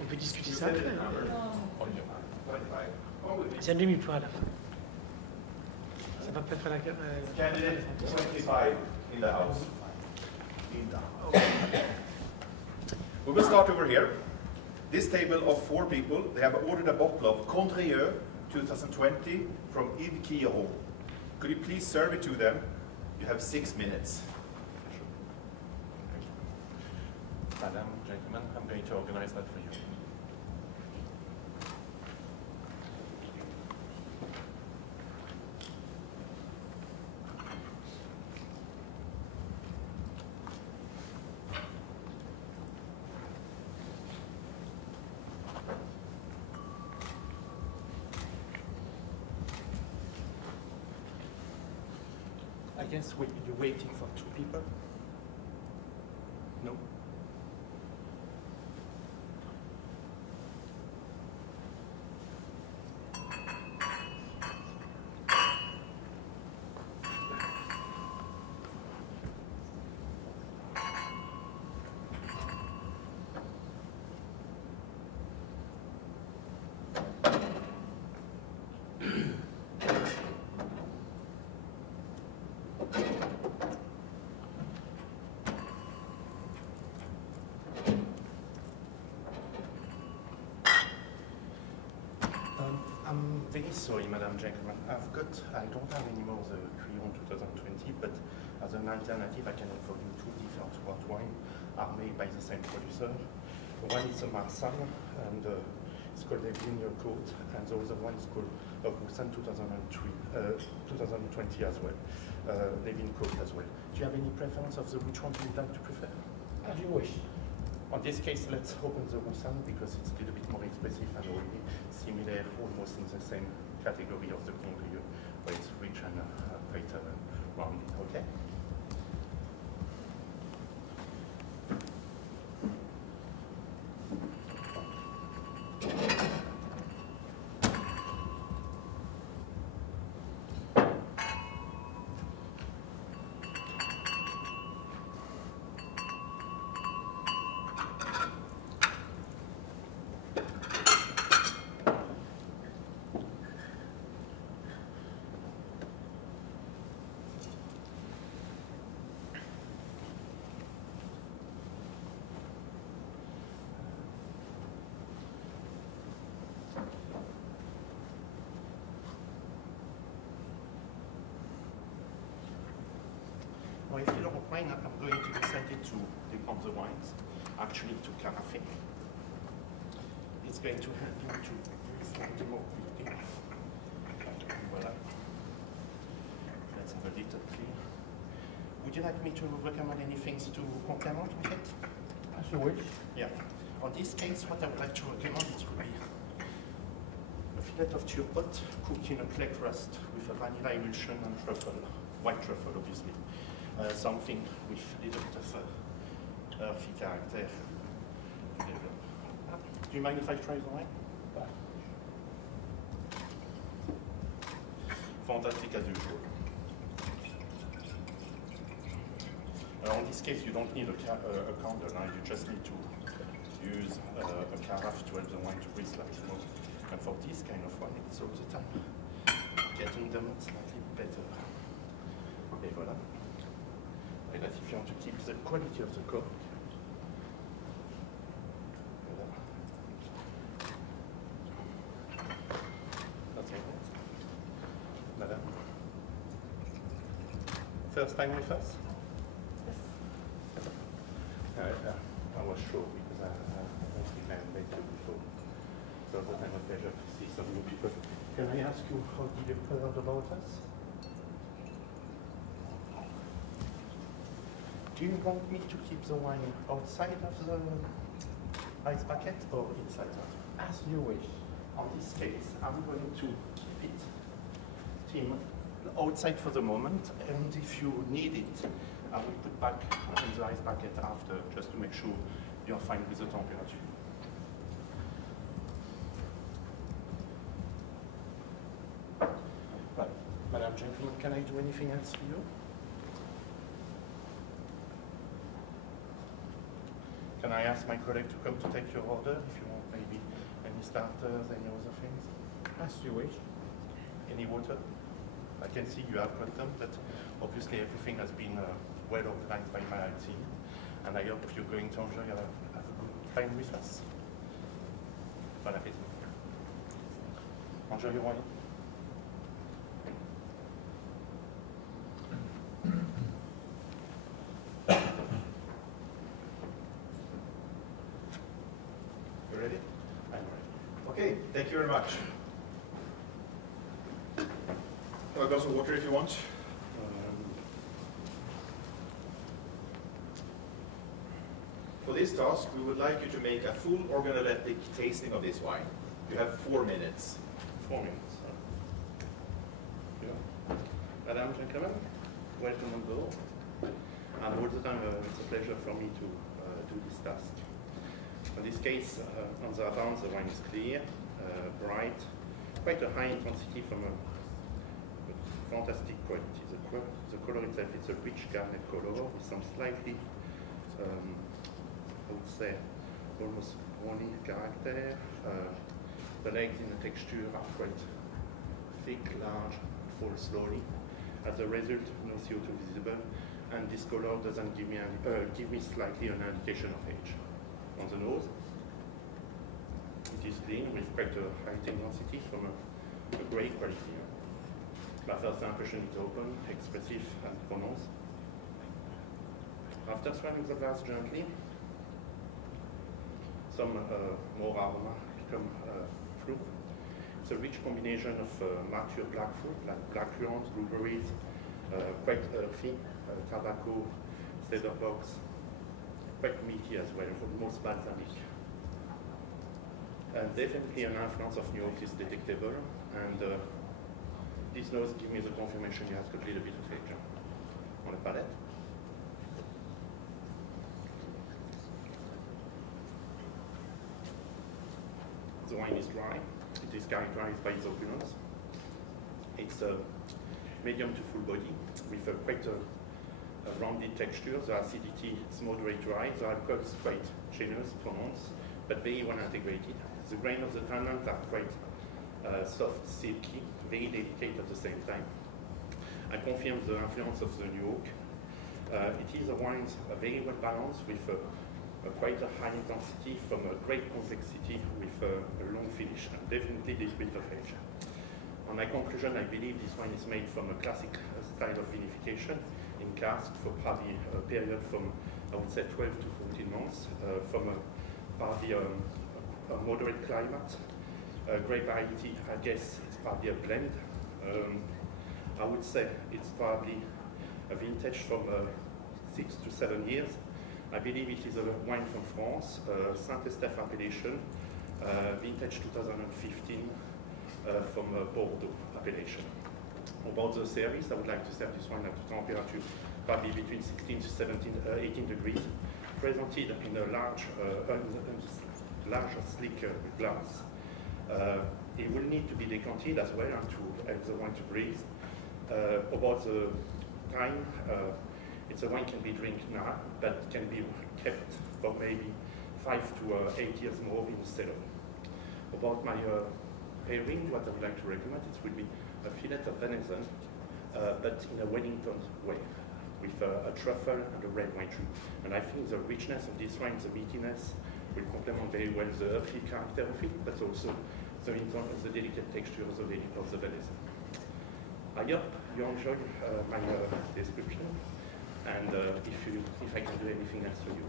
On peut discuter ça après. C'est un demi-point à la fin. Ça va peut-être faire la Candidate 25 in the house. We will start over here. This table of 4 people, they have ordered a bottle of Condrieu 2020 from Yves Quillot. Could you please serve it to them? You have 6 minutes. Madam, gentlemen, I'm going to organize that for you. I guess you're waiting for 2 people? No? I'm very sorry, Madam Gentleman. I don't have any more the Crayon 2020, but as an alternative, I can offer you 2 different white wines are made by the same producer. One is a Marsan, and it's called a Vigneux Coat, and the other one is called a Roussan 2020 as well, Levin Coat as well. Do you have any preference of which one you would like to prefer? As you wish. On this case, let's open the Roussan because it's a little bit more expressive and already similar, almost in the same category of the Condrieu, where it's rich and quite rounded. Okay? Now, if you don't mind, I'm going to decide to decant the wines, actually to carafe. It's going to help you to breathe slightly more quickly. Voilà. Let's have a little clear. Would you like me to recommend any things to complement with it? As you wish. Yeah. On this case, what I would like to recommend is to be a fillet of turbot cooked in a clay crust with a vanilla emulsion and truffle, white truffle, obviously. Something with a little bit of earthy character. Do you mind if I try the wine? Fantastic as usual. In this case, you don't need a candle, you just need to use a carafe to help the wine to breathe slightly more. And for this kind of wine, it's all the time getting them slightly better. Et voilà. And if you want to keep the quality of the cork, that's it. Madam. First time with us? Yes. I was sure because I don't think I met you before. So it was a pleasure to see some new people. Can I ask you how did you heard about us? Do you want me to keep the wine outside of the ice bucket or inside? As you wish. On this case, I'm going to keep it steam outside for the moment, and if you need it, I will put back in the ice bucket after, just to make sure you're fine with the temperature. Right, Madam Gentleman, can I do anything else for you? Can I ask my colleague to come to take your order if you want maybe any starters, any other things? As you wish. Any water? I can see you have got them, but obviously everything has been well organized by my team. And I hope you're going to enjoy have a good time with us. Bon appétit. Enjoy your wine. You ready? I'm ready. Okay, thank you very much. Have a glass of water if you want. For this task, we would like you to make a full organoleptic tasting of this wine. You have 4 minutes. 4 minutes. Yeah. Madam, gentlemen, welcome on board. And all the time, it's a pleasure for me to do this task. In this case, on the abound, the wine is clear, bright, quite a high intensity from a fantastic quality. The color itself is a rich garnet color with some slightly, I would say, almost browny character. The legs in the texture are quite thick, large, fall slowly. As a result, no CO2 visible, and this color doesn't give me slightly an indication of age. On the nose, it is clean with quite a high intensity from a great quality. My first impression is open, expressive, and pronounced. After swallowing the glass gently, some more aroma become fruit. It's a rich combination of mature black fruit, like blackcurrants, blueberries, quite earthy, tobacco, cedar box, quite meaty as well, almost balsamic. And definitely an influence of New York is detectable, and this nose gives me the confirmation it has got a little bit of age on the palate. The wine is dry. It is characterized by its opulence. It's a medium to full body with quite a rounded texture. The acidity is moderate dry. The alcohol is quite generous, pronounced, but very well integrated. The grain of the tannins are quite soft, silky, very delicate at the same time. I confirm the influence of the New Oak. It is a wine very well balanced with quite a high intensity from a great complexity with a long finish, and definitely this bit of age. On my conclusion, I believe this wine is made from a classic style of vinification in cask for probably a period from, I would say, 12 to 14 months, from probably a moderate climate. Grape variety, I guess it's probably a blend. I would say it's probably a vintage from 6 to 7 years. I believe it is a wine from France, Saint-Estèphe appellation, vintage 2015 from Bordeaux appellation. About the service, I would like to serve this wine at a temperature probably between 16 to 18 degrees, presented in a large, sleek glass. It will need to be decanted as well and to help the wine to breathe. About the time, it's a wine can be drank now, but can be kept for maybe 5 to 8 years more in the cellar. About my pairing, what I would like to recommend, it will be a fillet of venison, but in a Wellington way, with a truffle and a red wine tree. And I think the richness of this wine, the meatiness, will complement very well the earthy character of it, but also the delicate texture of the venison. I hope you enjoy my description, and if I can do anything else for you.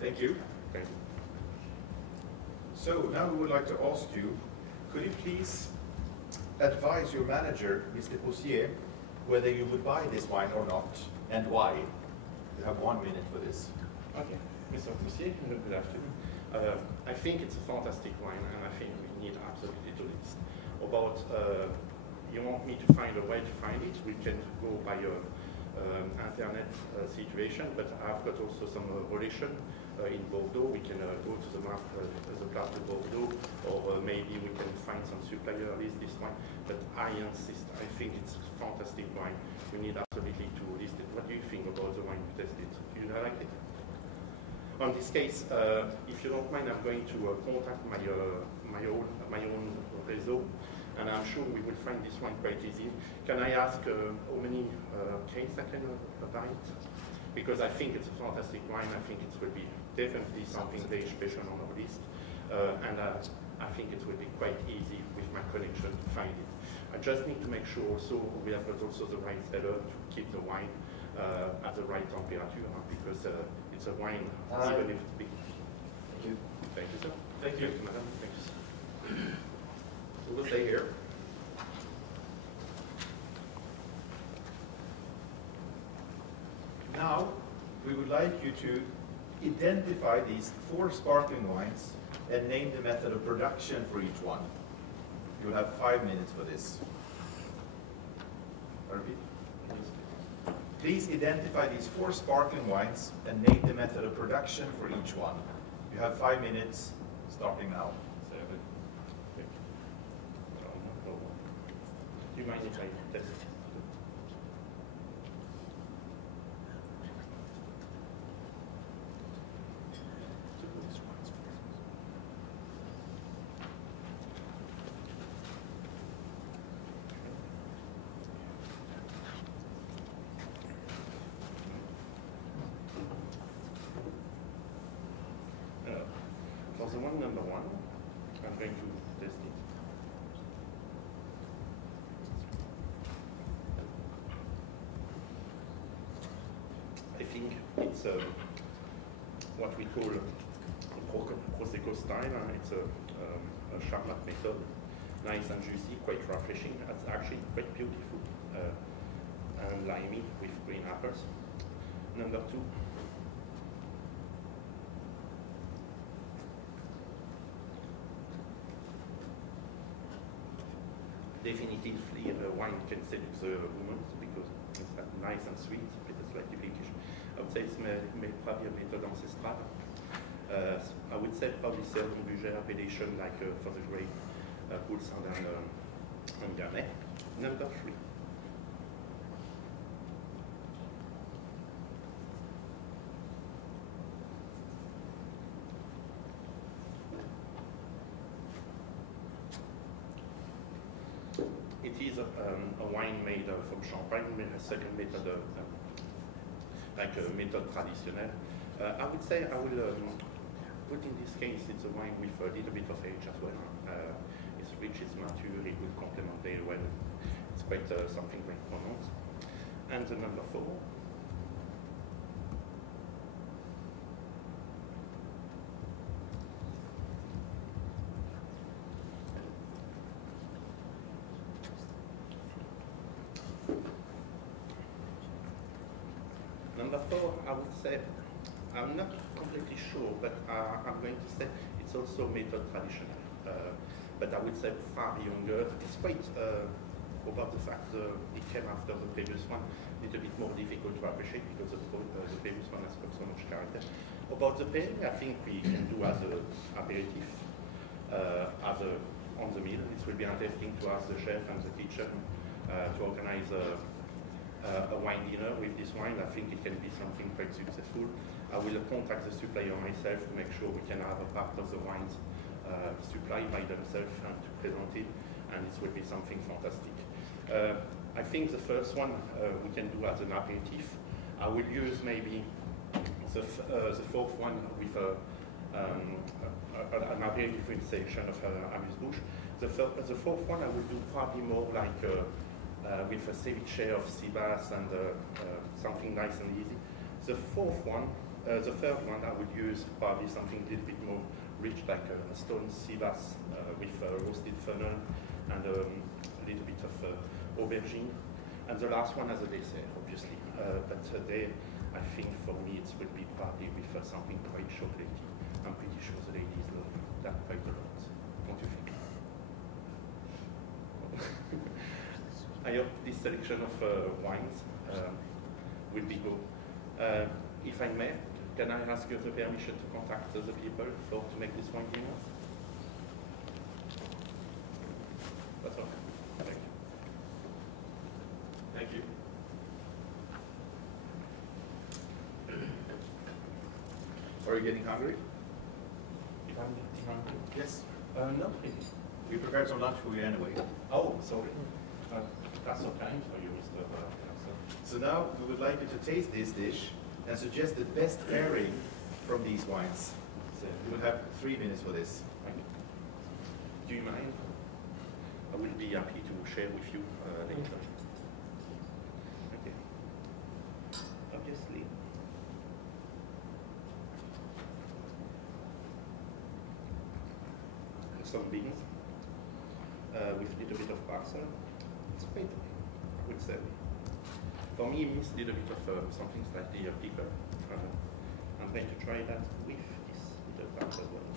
Thank you. Thank you. So now we would like to ask you, could you please advise your manager, Mr. Poussier, whether you would buy this wine or not, and why? You have 1 minute for this. Okay, Mr. Poussier, good afternoon. I think it's a fantastic wine, and I think we need absolutely to list. About, you want me to find a way to find it, we can go by your internet situation, but I've got also some relation in Bordeaux. We can go to the place of Bordeaux, or maybe we can find some supplier list this wine. But I insist, I think it's fantastic wine. We need absolutely completely to list it. What do you think about the wine you tested? Do you like it? On this case, if you don't mind, I'm going to contact my own réseau, and I'm sure we will find this one quite easy. Can I ask how many cases I can buy it? Because I think it's a fantastic wine. I think it will be definitely something very special on our list, and I think it will be quite easy with my collection to find it. I just need to make sure also we have also the right seller to keep the wine at the right temperature, because it's a wine, even if it's big. Thank you. Thank you, sir. Thank you. Madam. Thanks. So we'll stay here. Now, we would like you to identify these 4 sparkling wines and name the method of production for each one. You'll have 5 minutes for this. I repeat. Please identify these 4 sparkling wines and name the method of production for each one. You have 5 minutes, starting now. Do you mind if I test it? For the one number 1, I'm going to test it. I think it's what we call Prosecco style. It's a Charmat method, nice and juicy, quite refreshing. It's actually quite beautiful, and limey with green apples. Number 2. Definitively, wine can seduce the women because it's nice and sweet, but it's slightly pinkish. I would say it's probably a method ancestral. I would say probably certain budget appellation like for the grape, Poulsand and Garnet. Number 3. It is a wine made from champagne, a second method, like a method traditionnel. I would say I will put in this case, it's a wine with a little bit of age as well. It's rich, it's mature, it will complement very well. It's quite something quite pronounced. And the number 4. Number 4, I would say, I'm not completely sure, but I'm going to say it's also method traditional. But I would say far younger. It's quite about the fact it came after the previous one, a little bit more difficult to appreciate because the previous one has got so much character. About the pairing, I think we can do as an aperitif, on the meal. It will be interesting to ask the chef and the kitchen to organize a wine dinner with this wine. I think it can be something quite successful. I will contact the supplier myself to make sure we can have a part of the wines supplied by themselves and to present it, and it will be something fantastic. I think the first one we can do as an aperitif. I will use maybe the 4th one with an aperitif section of amuse-bouche. The 4th one I will do probably more like with a ceviche of sea bass and something nice and easy. The 3rd one I would use probably something a little bit more rich, like a stone sea bass with roasted fennel and a little bit of aubergine. And the last one as a dessert, obviously. But today, I think for me it will be probably with something quite chocolatey. I'm pretty sure the ladies love that quite a lot. What do you think? I hope this selection of wines will be good. If I may, can I ask you the permission to contact the people to make this wine dinner? That's all. Thank you. Thank you. Are you getting hungry? If I'm getting hungry? Yes. Not really. We prepared some lunch for you anyway. Oh, sorry. That's so kind for you, Mr. Hansen. So now we would like you to taste this dish and suggest the best pairing from these wines. So you will have 3 minutes for this. Thank you. Do you mind? I will be happy to share with you later. Okay. Obviously. Some beans with a little bit of parsley. It's great, I would say. For me, it means a little bit of something slightly pickle. I'm going to try that with this little part as well.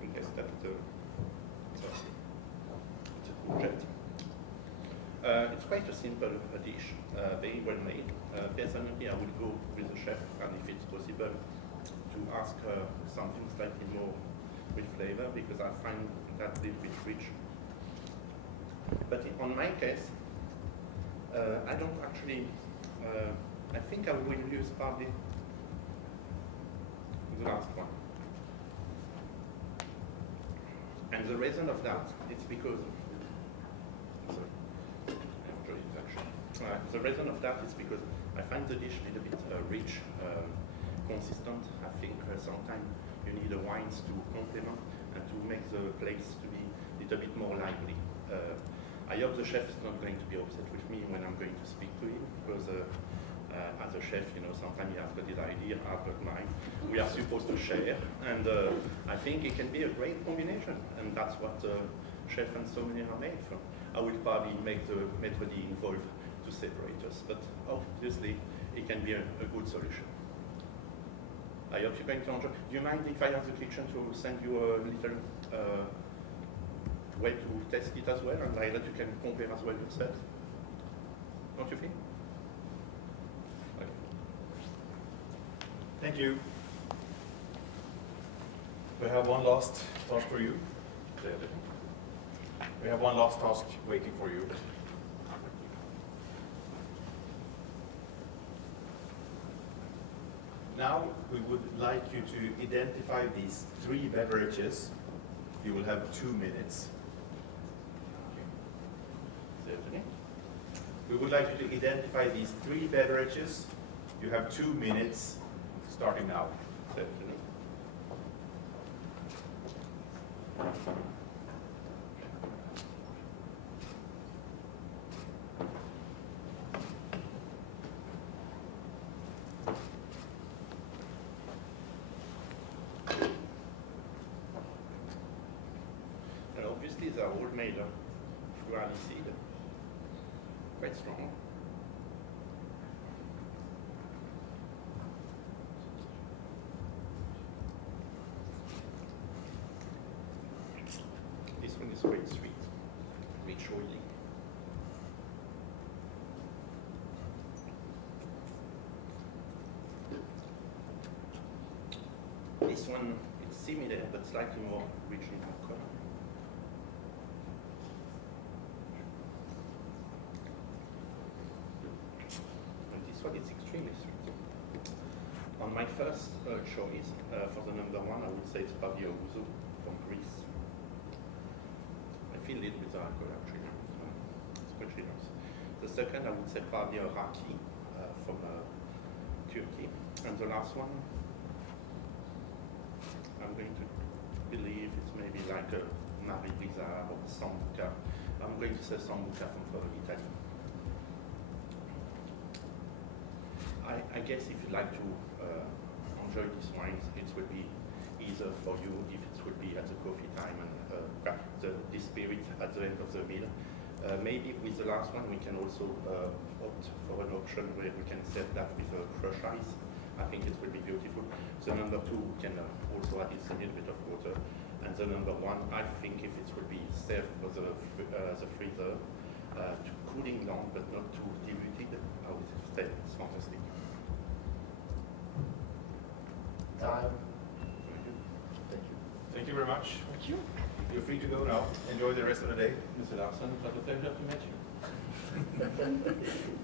I guess that it's a courgette. It's quite a simple dish, very well made. Personally, I would go with the chef, and if it's possible, to ask something slightly more with flavor, because I find that a little bit rich. But on my case, I don't actually, I think I will use probably the last one. And the reason of that, it's because, the reason of that is because I find the dish a little bit rich, consistent. I think sometimes you need the wines to complement and to make the place to be a little bit more lively. I hope the chef is not going to be upset with me when I'm going to speak to him, because as a chef, you know, sometimes he has got his idea, I've got mine. We are supposed to share, and I think it can be a great combination, and that's what chef and sommelier are made for. I will probably make the method involved to separate us, but obviously it can be a good solution. I hope you're going to enjoy. Do you mind if I ask the kitchen to send you a little way to test it as well, and like that you can compare as well yourself? Don't you think? Okay. Thank you. We have one last task for you. We have one last task waiting for you. Now we would like you to identify these 3 beverages. You will have 2 minutes. Certainly. We would like you to identify these 3 beverages. You have 2 minutes, starting now. Certainly. And obviously they are all made of fruit seed, quite strong. This one is quite sweet, rich oily. This one is similar, but slightly more rich in alcohol. And this one is extremely sweet. On my first choice, for the number 1, I would say it's probably a ouzo from Greece. I feel a little bit of alcohol actually. It's quite generous. The second, I would say probably a raki from Turkey. And the last one, I'm going to believe it's maybe like a Maribrizza or Sambuca. I'm going to say Sambuca from Italy. I guess if you like to enjoy these wines, it will be easier for you if it will be at the coffee time and the spirit at the end of the meal. Maybe with the last one, we can also opt for an option where we can set that with crushed ice. I think it will be beautiful. The number 2 can also add a little bit of water. And the number 1, I think if it will be served for the freezer, to cooling down but not too diluted, I would say it's fantastic. Time. Thank you. Thank you very much. Thank you. You're free to go now. Enjoy the rest of the day. Mr. Larsen, it was a pleasure to meet you.